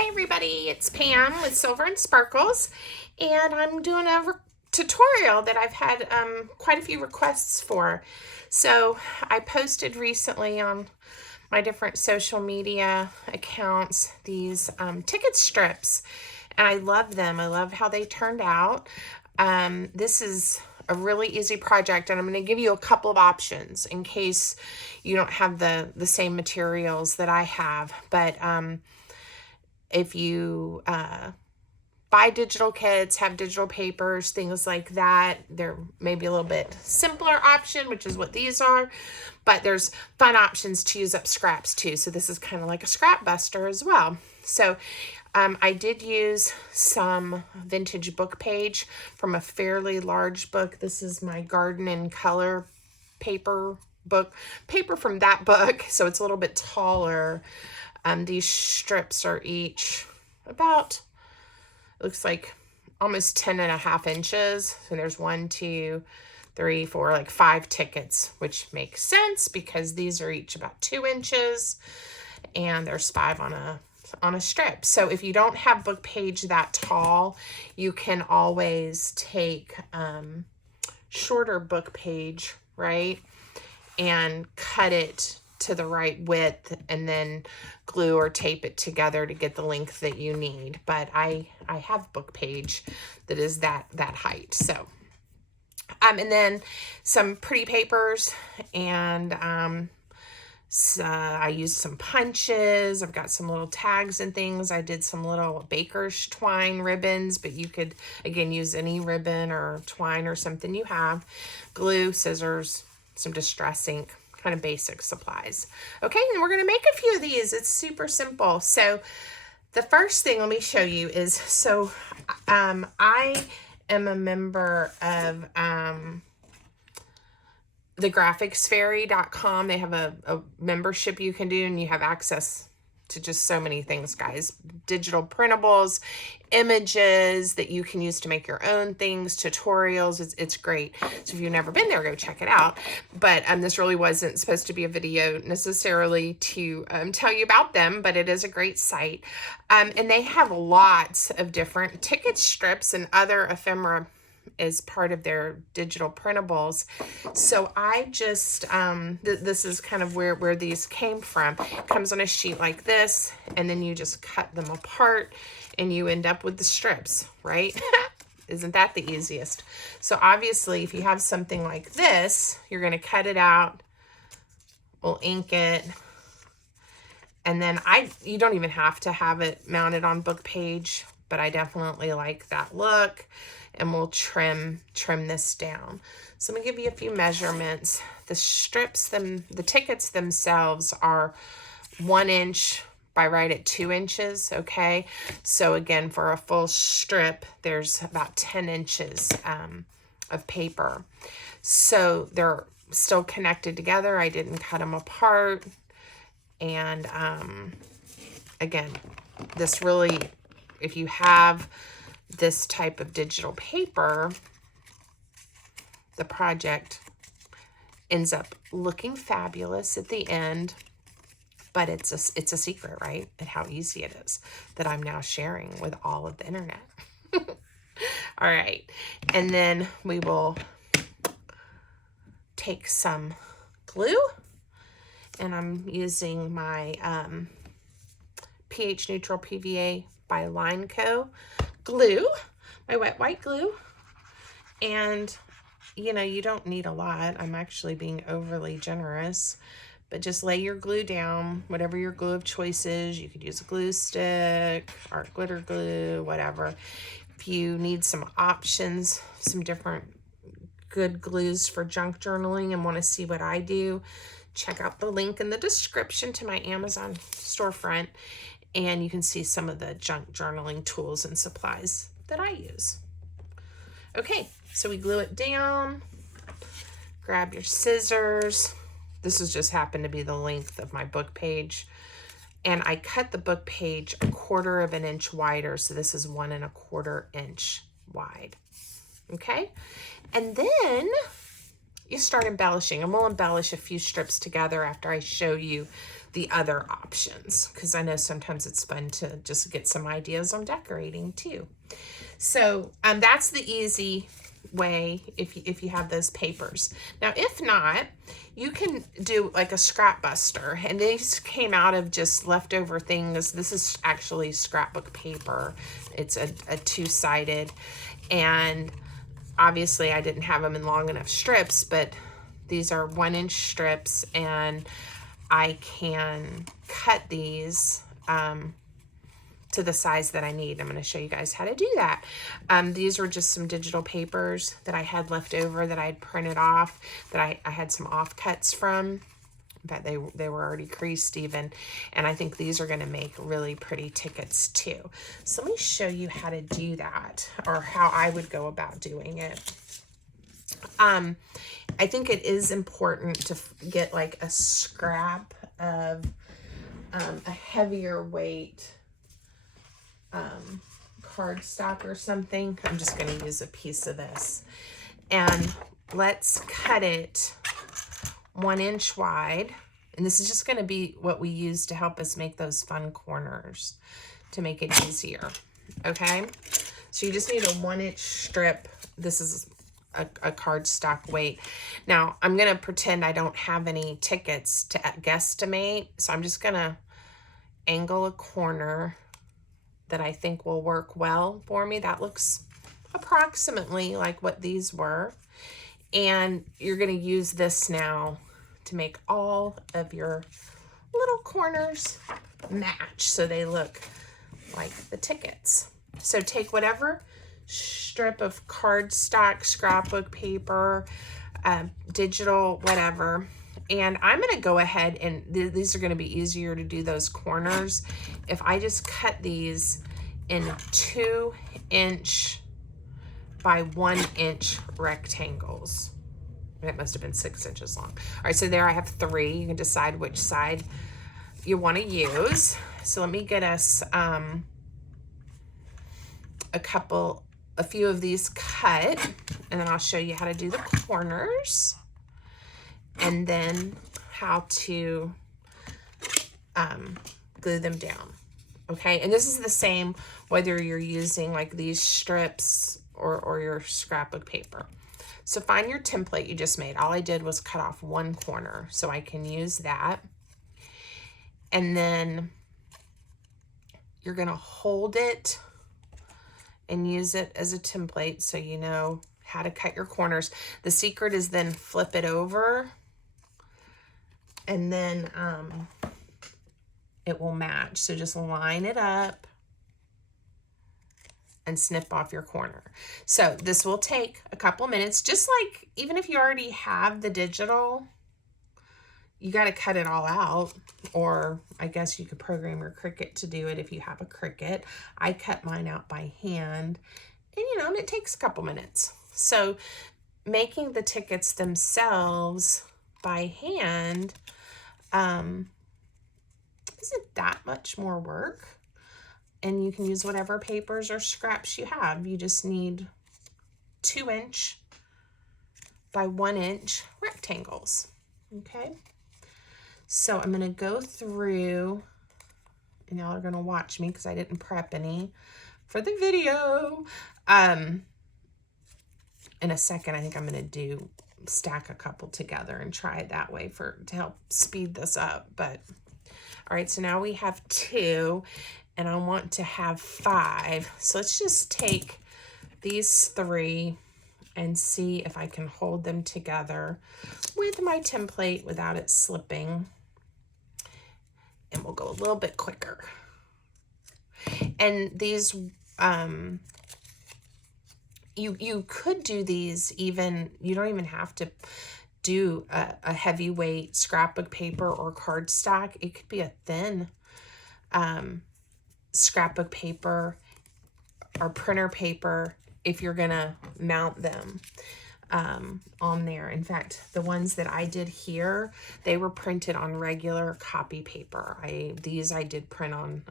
Hi everybody, it's Pam with Silver and Sparkles, and I'm doing a tutorial that I've had quite a few requests for. So I posted recently on my different social media accounts these ticket strips, and I love them. I love how they turned out. This is a really easy project, and I'm going to give you a couple of options in case you don't have the same materials that I have. But if you buy digital kits, have digital papers, things like that, there may be a little bit simpler option, which is what these are, but there's fun options to use up scraps too. So this is kind of like a scrap buster as well. So I did use some vintage book page from a fairly large book. This is my Garden in Color paper from that book. So it's a little bit taller. These strips are each about, looks like almost 10.5 inches. So there's 1, 2, 3, 4, like 5 tickets, which makes sense because these are each about 2 inches and there's 5 on a strip. So if you don't have book page that tall, you can always take shorter book page, right? And cut it to the right width and then glue or tape it together to get the length that you need. But I have book page that is that height. So and then some pretty papers, and so I used some punches. I've got some little tags and things. I did some little baker's twine ribbons, but you could again use any ribbon or twine or something you have. Glue, scissors, some distress ink, kind of basic supplies. Okay, and we're going to make a few of these. It's super simple. So the first thing let me show you is, so I am a member of thegraphicsfairy.com. They have a membership you can do, and you have access to just so many things, guys. Digital printables, images that you can use to make your own things, tutorials. It's great. So if you've never been there, go check it out. But this really wasn't supposed to be a video necessarily to tell you about them, but it is a great site. And they have lots of different ticket strips and other ephemera as part of their digital printables. So I just, this is kind of where these came from. It comes on a sheet like this, and then you just cut them apart and you end up with the strips, right? Isn't that the easiest? So obviously if you have something like this, you're going to cut it out, we'll ink it, and then you don't even have to have it mounted on book page, but I definitely like that look. And we'll trim this down. So I'm gonna give you a few measurements. The strips, the tickets themselves are 1 inch by right at 2 inches, okay? So again, for a full strip, there's about 10 inches of paper. So they're still connected together. I didn't cut them apart. And again, this really, if you have this type of digital paper, the project ends up looking fabulous at the end, but it's a secret, right? And how easy it is that I'm now sharing with all of the internet. All right, and then we will take some glue, and I'm using my pH neutral PVA by Line Co. glue, my wet white glue. And you know, you don't need a lot. I'm actually being overly generous, but just lay your glue down, whatever your glue of choice is. You could use a glue stick, art glitter glue, whatever. If you need some options, some different good glues for junk journaling and want to see what I do, check out the link in the description to my Amazon storefront, and you can see some of the junk journaling tools and supplies that I use. Okay, so we glue it down. Grab your scissors. This has just happened to be the length of my book page. And I cut the book page 1/4 of an inch wider, so this is 1 1/4 inch wide. Okay, and then you start embellishing, and we'll embellish a few strips together after I show you the other options, because I know sometimes it's fun to just get some ideas on decorating too. So that's the easy way if you have those papers. Now, if not, you can do like a scrap buster, and these came out of just leftover things. This is actually scrapbook paper. It's a two-sided, and obviously I didn't have them in long enough strips, but these are 1-inch strips, and I can cut these to the size that I need. I'm going to show you guys how to do that. These were just some digital papers that I had left over that I had printed off, that I had some offcuts from. In fact, they were already creased even, and I think these are going to make really pretty tickets too. So let me show you how to do that, or how I would go about doing it. I think it is important to get like a scrap of a heavier weight cardstock or something. I'm just going to use a piece of this, and let's cut it 1 inch wide. And this is just going to be what we use to help us make those fun corners to make it easier. Okay, so you just need a 1-inch strip. This is a cardstock weight. Now I'm going to pretend I don't have any tickets to guesstimate, so I'm just going to angle a corner that I think will work well for me. That looks approximately like what these were. And you're going to use this now to make all of your little corners match so they look like the tickets. So take whatever strip of cardstock, scrapbook paper, digital, whatever, and I'm going to go ahead and these are going to be easier to do those corners if I just cut these in 2-inch by 1-inch rectangles. It must have been 6 inches long. All right, so there I have 3. You can decide which side you want to use. So let me get us a few of these cut, and then I'll show you how to do the corners, and then how to glue them down. Okay, and this is the same whether you're using like these strips or your scrapbook paper. So find your template you just made. All I did was cut off one corner, so I can use that. And then you're gonna hold it and use it as a template so you know how to cut your corners. The secret is then flip it over, and then it will match. So just line it up and snip off your corner. So this will take a couple minutes, just like even if you already have the digital, you got to cut it all out, or I guess you could program your Cricut to do it if you have a Cricut. I cut mine out by hand, and it takes a couple minutes. So making the tickets themselves by hand isn't that much more work. And you can use whatever papers or scraps you have. You just need 2-inch by 1-inch rectangles. Okay. So I'm going to go through, and y'all are going to watch me because I didn't prep any for the video. In a second, I think I'm going to stack a couple together and try it that way to help speed this up. But all right, so now we have 2. And I want to have 5. So let's just take these 3 and see if I can hold them together with my template without it slipping. And we'll go a little bit quicker. And these, you could do these even, you don't even have to do a heavyweight scrapbook paper or cardstock. It could be a thin scrapbook paper or printer paper if you're gonna mount them on there. In fact, the ones that I did here, they were printed on regular copy paper. These I did print on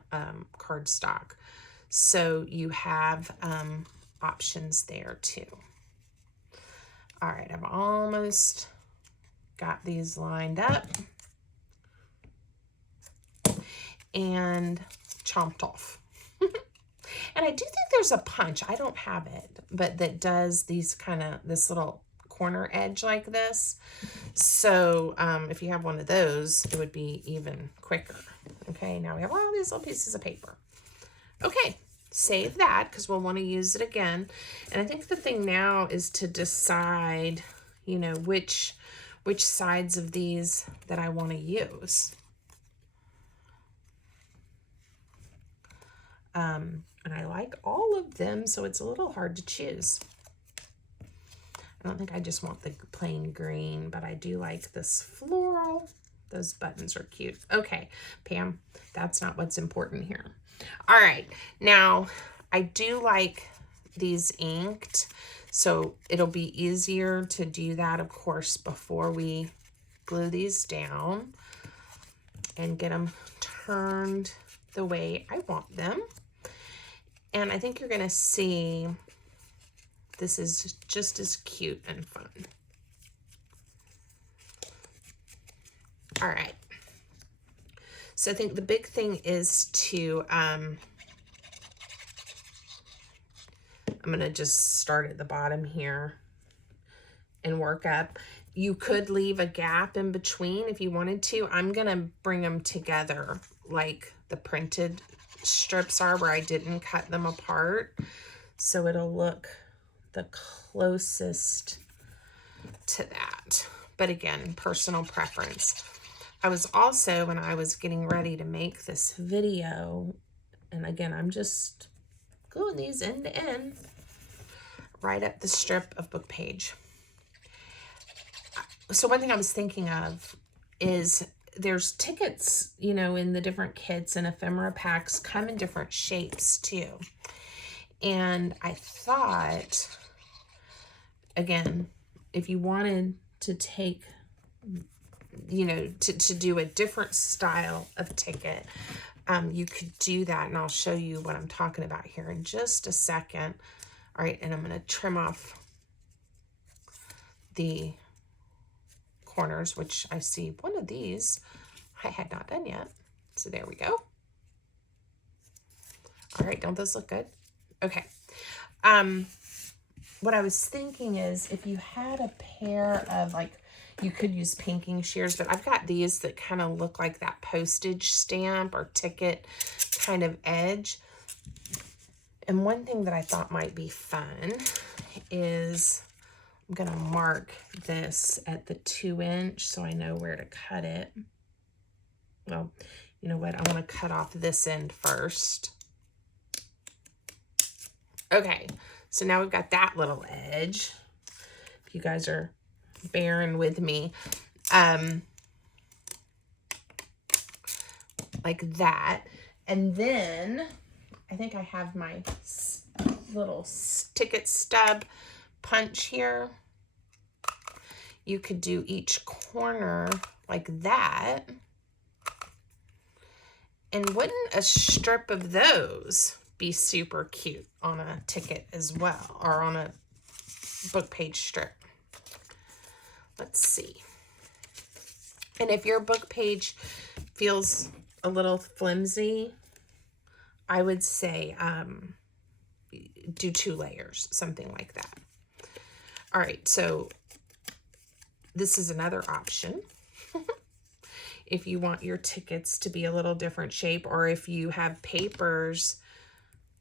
cardstock. So you have options there too. All right, I've almost got these lined up. and chomped off. And I do think there's a punch, I don't have it, but that does these this little corner edge like this. So if you have one of those, it would be even quicker. Okay, now we have all these little pieces of paper. Okay, save that because we'll want to use it again. And I think the thing now is to decide, you know, which sides of these that I want to use. And I like all of them, so it's a little hard to choose. I don't think I just want the plain green, but I do like this floral. Those buttons are cute. Okay, Pam, that's not what's important here. All right, now I do like these inked, so it'll be easier to do that, of course, before we glue these down and get them turned the way I want them. And I think you're gonna see this is just as cute and fun. All right. So I think the big thing is to, I'm gonna just start at the bottom here and work up. You could leave a gap in between if you wanted to. I'm gonna bring them together like the printed strips are, where I didn't cut them apart. So it'll look the closest to that. But again, personal preference. I was also, when I was getting ready to make this video, and again, I'm just gluing these end to end, right up the strip of book page. So one thing I was thinking of is there's tickets, you know, in the different kits and ephemera packs come in different shapes too. And I thought, again, if you wanted to take, you know, to do a different style of ticket, you could do that. And I'll show you what I'm talking about here in just a second. All right, and I'm going to trim off the corners, which I see one of these I had not done yet. So there we go. All right, don't those look good? Okay. What I was thinking is if you had a pair of, like, you could use pinking shears, but I've got these that kind of look like that postage stamp or ticket kind of edge. And one thing that I thought might be fun is I'm going to mark this at the 2-inch so I know where to cut it. Well, you know what? I want to cut off this end first. Okay, so now we've got that little edge. If you guys are bearing with me, like that. And then I think I have my little ticket stub punch here. You could do each corner like that. And wouldn't a strip of those be super cute on a ticket as well, or on a book page strip? Let's see. And if your book page feels a little flimsy, I would say do 2 layers, something like that. All right, so this is another option. If you want your tickets to be a little different shape, or if you have papers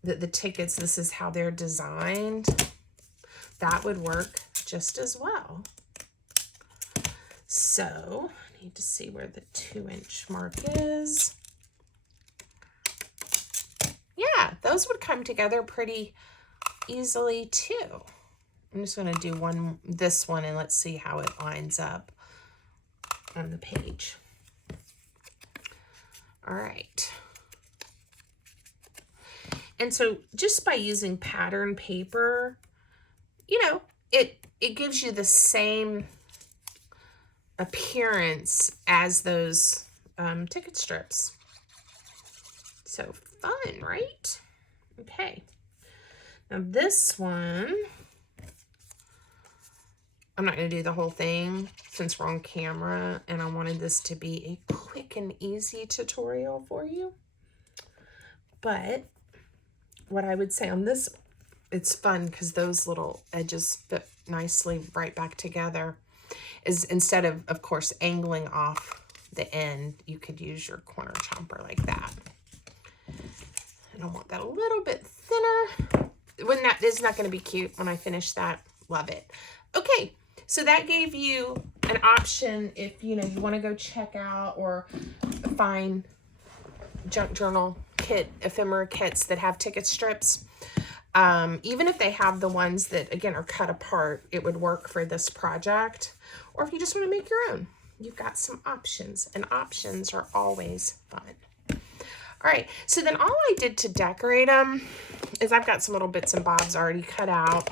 that the tickets, this is how they're designed, that would work just as well. So I need to see where the 2-inch mark is. Yeah, those would come together pretty easily too. I'm just going to do this one, and let's see how it lines up on the page. All right. And so just by using pattern paper, you know, it gives you the same appearance as those ticket strips. So fun, right? Okay. Now this one, I'm not going to do the whole thing since we're on camera, and I wanted this to be a quick and easy tutorial for you. But what I would say on this, it's fun because those little edges fit nicely right back together, is instead of course, angling off the end, you could use your corner chomper like that. And I want that a little bit thinner. When that is not going to be cute when I finish that. Love it. Okay, so that gave you an option if, you know, you want to go check out or find junk journal kit, ephemera kits that have ticket strips. Even if they have the ones that, again, are cut apart, it would work for this project. Or if you just want to make your own, you've got some options, and options are always fun. All right, so then all I did to decorate them is I've got some little bits and bobs already cut out.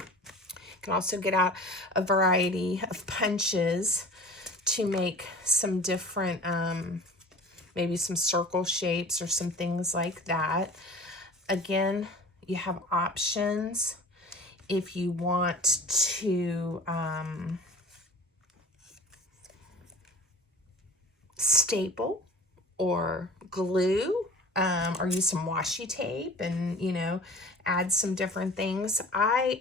You can also get out a variety of punches to make some different, maybe some circle shapes or some things like that. Again, you have options if you want to staple or glue, or use some washi tape and, you know, add some different things. I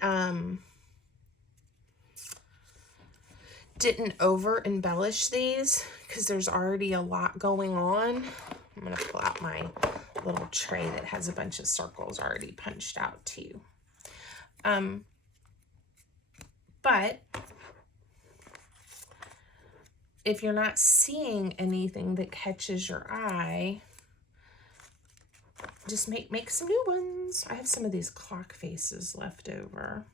didn't over embellish these because there's already a lot going on. I'm going to pull out my little tray that has a bunch of circles already punched out too. But if you're not seeing anything that catches your eye, just make some new ones. I have some of these clock faces left over.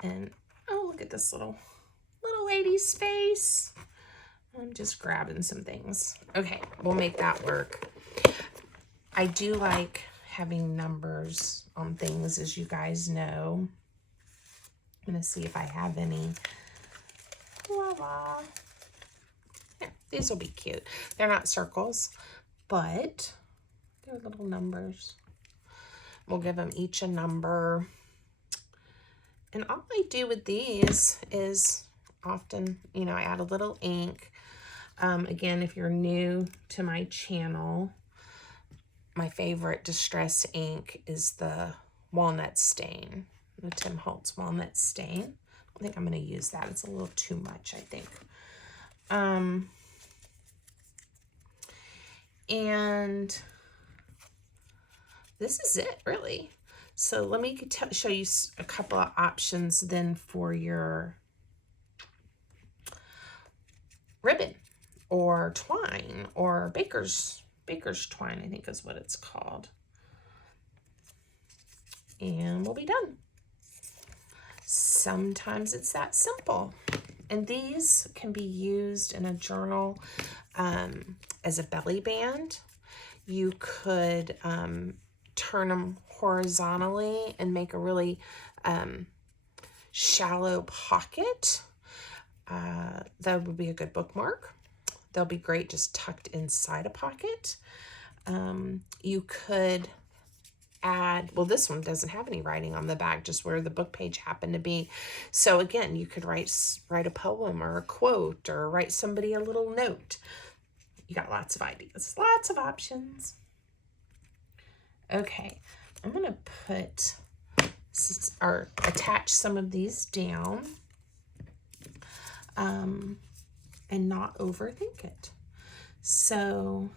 And oh, look at this little lady's face. I'm just grabbing some things. Okay, we'll make that work. I do like having numbers on things, as you guys know. I'm gonna see if I have any. Voila. Yeah, these will be cute. They're not circles, but they're little numbers. We'll give them each a number. And all I do with these is often, you know, I add a little ink. Again, if you're new to my channel, my favorite distress ink is the walnut stain, the Tim Holtz walnut stain. I think I'm going to use that. It's a little too much, I think. And this is it, really. So let me show you a couple of options then for your ribbon or twine or baker's twine, I think is what it's called. And we'll be done. Sometimes it's that simple. And these can be used in a journal as a belly band. You could turn them horizontally and make a really shallow pocket. That would be a good bookmark. They'll be great just tucked inside a pocket. You could add, well, this one doesn't have any writing on the back, just where the book page happened to be. So again, you could write a poem or a quote or write somebody a little note. You got lots of ideas, lots of options. Okay, I'm gonna put or attach some of these down and not overthink it. So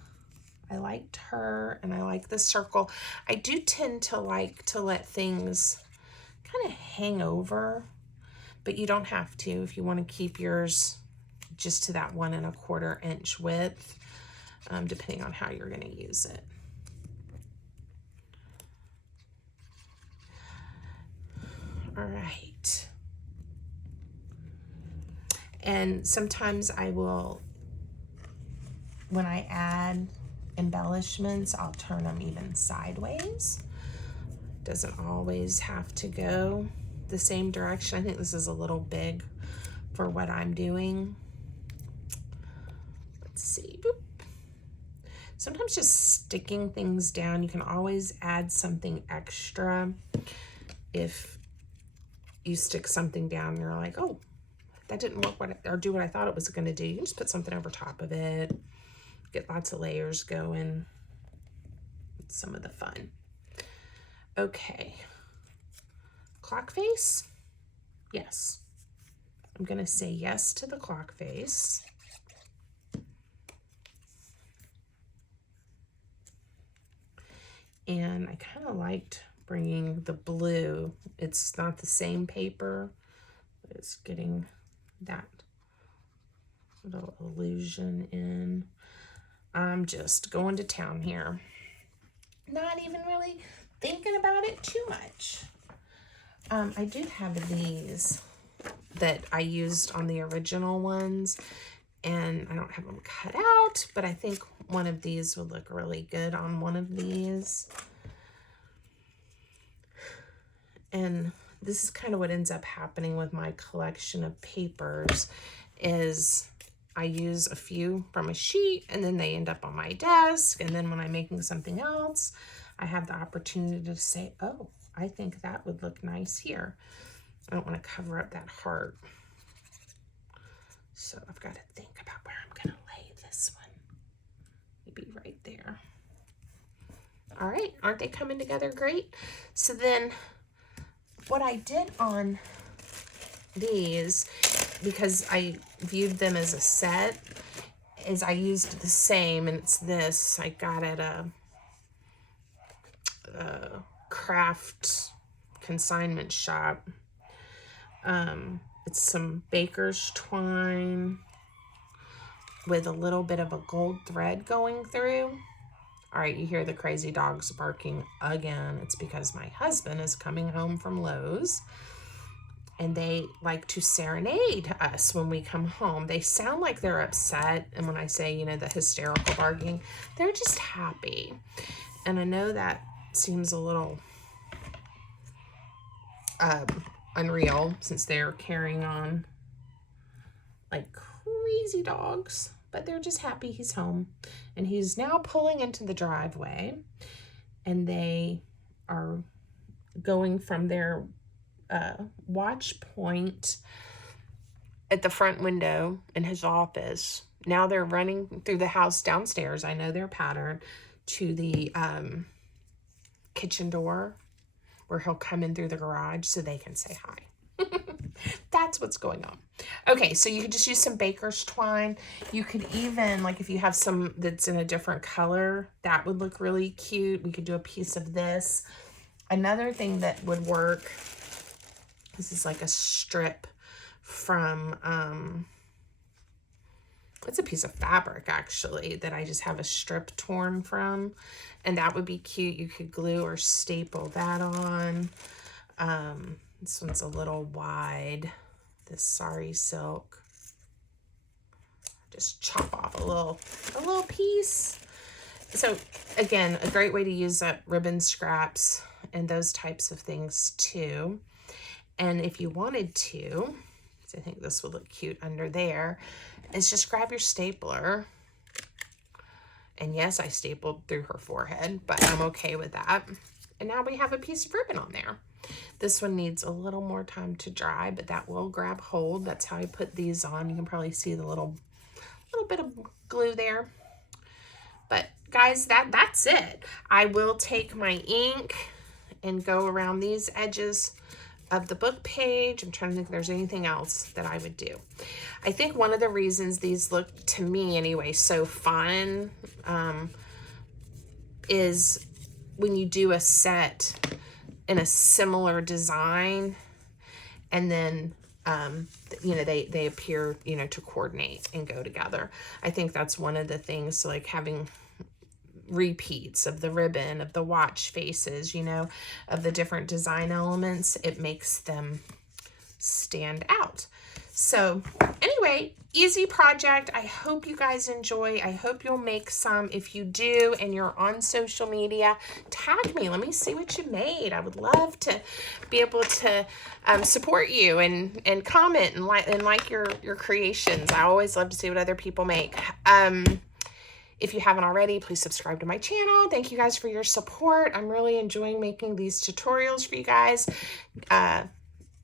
I liked her and I like the circle. I do tend to like to let things kind of hang over, but you don't have to if you want to keep yours just to that 1 1/4 inch width, depending on how you're going to use it. All right. And sometimes I will, when I add embellishments, I'll turn them even sideways. Doesn't always have to go the same direction. I think this is a little big for what I'm doing. Let's see. Boop. Sometimes just sticking things down, you can always add something extra. If you stick something down and you're like, oh, that didn't work or do what I thought it was going to do, you can just put something over top of it. Get lots of layers going. some of the fun. Okay. Clock face? Yes. I'm going to say yes to the clock face. And I kind of liked bringing the blue. It's not the same paper, but it's getting that little illusion in. I'm just going to town here. Not even really thinking about it too much. I do have these that I used on the original ones, and I don't have them cut out, but I think one of these would look really good on one of these. And this is kind of what ends up happening with my collection of papers is I use a few from a sheet and then they end up on my desk. And then when I'm making something else, I have the opportunity to say, oh, I think that would look nice here. I don't want to cover up that heart. So I've got to think about where I'm going to lay this one. Maybe right there. All right, aren't they coming together great? So then what I did on these, because I viewed them as a set, is I used the same, and it's this. I got at a craft consignment shop. It's some baker's twine with a little bit of a gold thread going through. All right, you hear the crazy dogs barking again. It's because my husband is coming home from Lowe's, and they like to serenade us when we come home. They sound like they're upset, and when I say, you know, the hysterical barking, they're just happy. And I know that seems a little unreal since they're carrying on like crazy dogs, but they're just happy he's home. And he's now pulling into the driveway, and they are going from their watch point at the front window in his office. Now they're running through the house downstairs. I know their pattern, to the kitchen door where he'll come in through the garage so they can say hi. That's what's going on. Okay, so you could just use some baker's twine. You could even, like if you have some that's in a different color, that would look really cute. We could do a piece of this. Another thing that would work, this is like a strip from, it's a piece of fabric actually that I just have a strip torn from, and that would be cute. You could glue or staple that on. This one's a little wide, this sari silk. Just chop off a little piece. So again, a great way to use up ribbon scraps and those types of things too. And if you wanted to, I think this would look cute under there, is just grab your stapler. And yes, I stapled through her forehead, but I'm okay with that. And now we have a piece of ribbon on there. This one needs a little more time to dry, but that will grab hold. That's how I put these on. You can probably see the little bit of glue there. But guys, that's it. I will take my ink and go around these edges of the book page. I'm trying to think if there's anything else that I would do. I think one of the reasons these look, to me anyway, so fun is when you do a set in a similar design, and then you know, they appear, you know, to coordinate and go together. I think that's one of the things, like having repeats of the ribbon, of the watch faces, you know, of the different design elements. It makes them stand out. So anyway, easy project. I hope you guys enjoy. I hope you'll make some. If you do and you're on social media, tag me. Let me see what you made. I would love to be able to support you and comment and like your creations. I always love to see what other people make. If you haven't already, please subscribe to my channel. Thank you guys for your support. I'm really enjoying making these tutorials for you guys.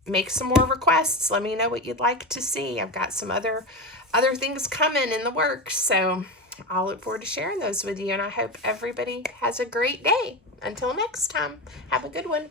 Make some more requests. Let me know what you'd like to see. I've got some other things coming in the works. So I'll look forward to sharing those with you, and I hope everybody has a great day. Until next time, have a good one.